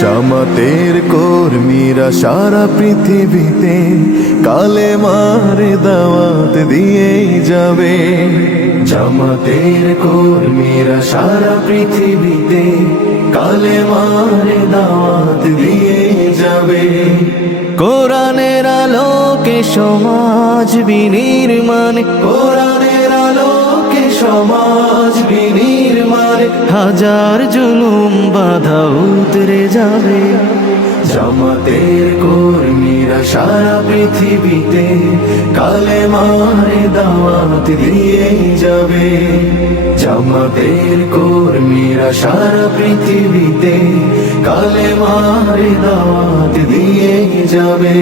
জামাতের কর্মীরা সারা পৃথিবীতে কালেমার দাওয়াত দিয়েই যাবে। জামাতের কর্মীরা সারা পৃথিবীতে কালেমার দাওয়াত দিয়েই যাবে। কোরআনের আলোকে সমাজ বিনির্মাণ, কোরআনের আলোকে সমাজ বিনির্মাণ, হাজার জুলুম বাধা উতরে যাবে। জামাতের কর্মীরা সারা পৃথিবীতে কালেমার দাওয়াত দিয়েই যাবে। জামাতের কর্মীরা সারা পৃথিবীতে কালেমার দাওয়াত দিয়েই যাবে।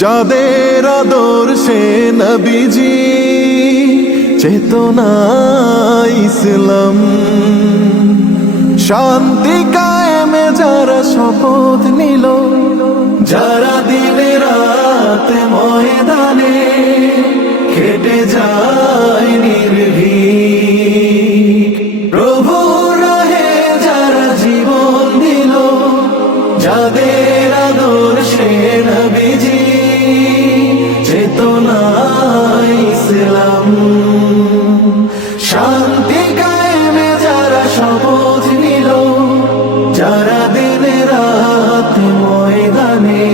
যাদের আদর্শে নবীজি চেতনা ইসলাম, শান্তি কায়েমে যারা শপথ নিল, যারা দিনে রাত ময়দানে খেটে যায় নির্ভীক, প্রভু রাহে যারা জীবন দিল, যাদের আদর্শে নবীজি চেতনা ইসলাম, শান্তি কায়েমে যারা শপথ নিল, যারা দিনে রাত ময়দানে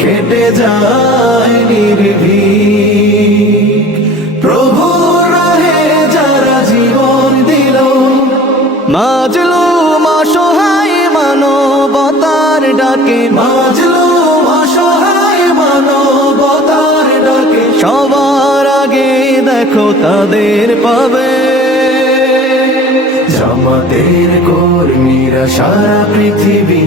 খেটে যায় নির্ভীক, প্রভু রাহে যারা জীবন দিল, মাজলুম অসহায় মানবতার ডাকে, মাজলুম অসহায় মানবতার ডাকে, সবার আগে দেখো তাদের পাবে। জামাতের কর্মীরা সারা পৃথিবী